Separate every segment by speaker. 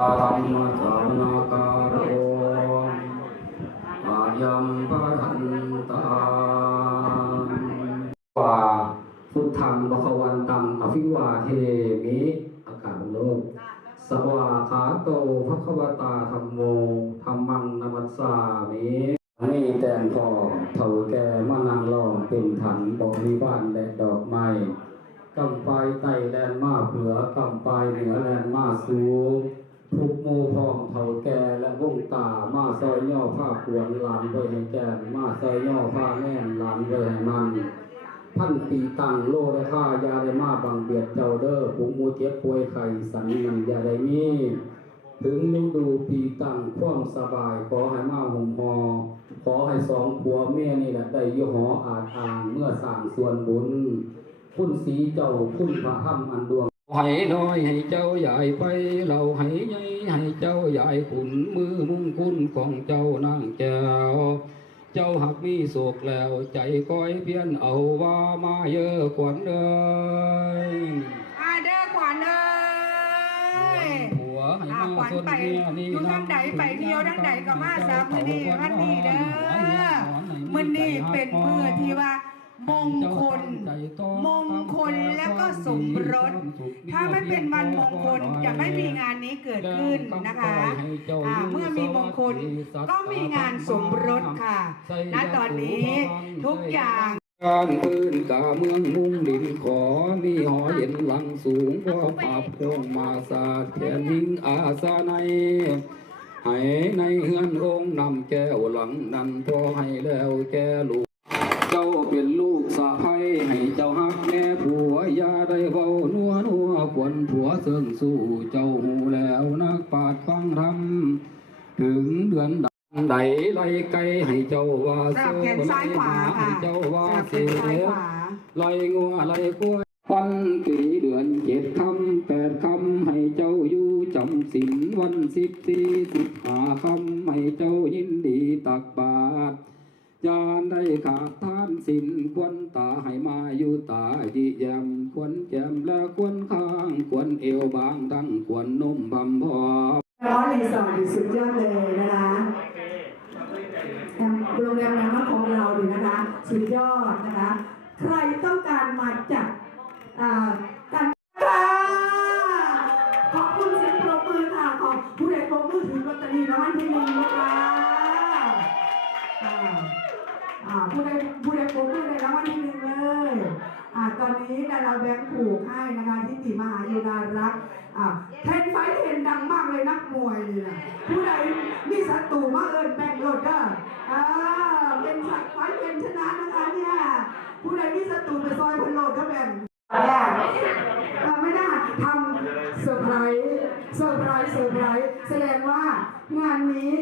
Speaker 1: พุทธังบะคะวันตังอภิวาเทมิอากาศโลกสวาขาโตภควตาธรรมโมธรรมังนามัสสามินี่แต่งพอเถ่าแก่มานางรองเป็นถันบอกมีบ้านและดอกไม้กำปลายไต่แลนมาเผือกำปลายเหนือแลนมาสูง ทุกหมู่พ้องเถ่าแก่และวงตา มาซอยย่อผ้าขวนหลานไว้ให้แก่มาซอยย่อผ้าแน่นหลานไว้ให้มัน พันปีตังโลได้ค่ายาได้มาบังเบียดเจ้าเด้อปุงมูเจ็บป่วยไข้สันนันยาได้มีถึงฤดูปีตังความสบาย ขอให้มาห่มหอ ขอให้สองผัวเมียนี่แหละได้ยหออาจอ่างเมื่อสร้างส่วนบุญ คุณสีเจ้าคุณพระธรรมอันดวง ให้น้อยให้เจ้าใหญ่ไปเราให้ใหญ่ให้เจ้าใหญ่ขุนมือมุ่งคุณของเจ้านางแก้วเจ้าหักมีโศกแล้วใจก้อยเพียนเอาว่ามาเยอะกว่าเดิม
Speaker 2: อาเด้อขวัญเอ้ย
Speaker 1: ผัวให้
Speaker 2: อ่า
Speaker 1: มา
Speaker 2: ขวัญ
Speaker 1: สน
Speaker 2: ไป
Speaker 1: เมียนี่
Speaker 2: อยู่ทางใดไปเที่ยวทางใดก็มาสามมื้อนี้วันนี้เด้อมื้อนี้เป็นมื้อที่ว่า มงคล มงคลแล้วก็สมรส ถ้าไม่เป็นวันมงคลจะไม่มีงานนี้เกิดขึ้นนะคะเมื่อมีมงคลก็มีงานสมรสค่ะ ณ ตอนนี้ทุกอย่าง
Speaker 1: การพื้นกาเมืองมุ่งดินขอ มีหอเย็นหลังสูงก็ปราบโคงมาสาดแขนหิงอาสาในให้ในเฮือนองค์นำแก้วหลังนั้นพอให้แล้วแก่ลูก เจ้าเป็นลูกสะใภ้ให้เจ้าฮักแม่ผัวอย่าได้เว้านัวนัวควรผัวเสื่องสู้เจ้าหูแล้วนักปราดฟังธรรมถึงเดือนดังใดไล่ไกลให้เจ้าว่า
Speaker 2: สลับแขนซ้ายขวา
Speaker 1: ให้
Speaker 2: ค่ะ
Speaker 1: เจ้า
Speaker 2: ส
Speaker 1: ว่า
Speaker 2: ลับแข
Speaker 1: เสี
Speaker 2: นซ้าย
Speaker 1: ย
Speaker 2: ขวา
Speaker 1: ไล่งัวไล่กล้วยวันปีเดือนเจ็ดคำแปดคำให้เจ้าอยู่จำศีลวันสิบสี่สิบห้าคำให้เจ้ายินดีตักบาตร ยานได้ขาดท่านสินควรตาให้มาอยู่ตาจิแยมควรแจมและควรข้างควรเอวบางทั้งควรนุ่มพำพอ
Speaker 3: ร้อนรีสอร์ทนี่สุดยอดเลยนะคะโรงแรมนด์มาของเราดีนะคะ สุดยอดนะคะ ใครต้องการมาจัดอ่ากันค่ะขอบคุณเสียงปรบมือค่ะของผู้ใดปรบมือถึงลอตเตอรี่รางวัลที่หนึ่งนะคะอ่า อ่าผู้ใดผู้ใดปรบมือในรางวัลที่หนึ่งเลยอ่าตอนนี้ดาราแบงค์ผูกให้นะคะที่ติมหาโยนารักอ่าเทนไฟเทนดังมากเลยนักมวยนี่นะผู้ใดมีศัตรูมาเอิญแบ่งรถเด้ออ่าเป็นสัตว์ไฟเป็นชนะนะคะเนี่ยผู้ใดมีศัตรูไปซอยพันโลดก็แบ่งเนี่ยเอ่อไม่น่าทำเซอร์ไพรส์เซอร์ไพรส์เซอร์ไพรส์แสดงว่างานนี้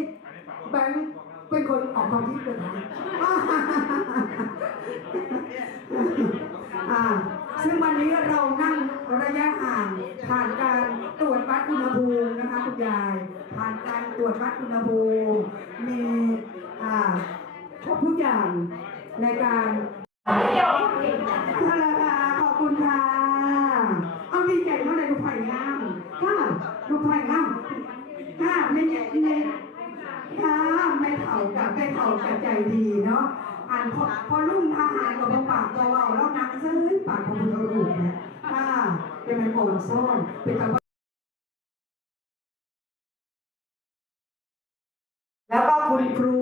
Speaker 3: แบงค์ เป็นคนออกความคิดเลยนะซึ่งวันนี้เรานั่งระยะห่างผ่านการตรวจวัดอุณหภูมินะคะคุณยาย ผ่านการตรวจวัดอุณหภูมิมีครบทุกอย่างในการฮัลโหลค่ะขอบคุณค่ะ กับแไปเขากับใจดีเนาะอ่านพอพอรุ่งอาหารกับปากตัวเราแล้วนักซื้อปากของคุณเอาลูกเนี่ยอ่าเป็นไมโครซนเป็นคำว่าแล้วก็คุณครู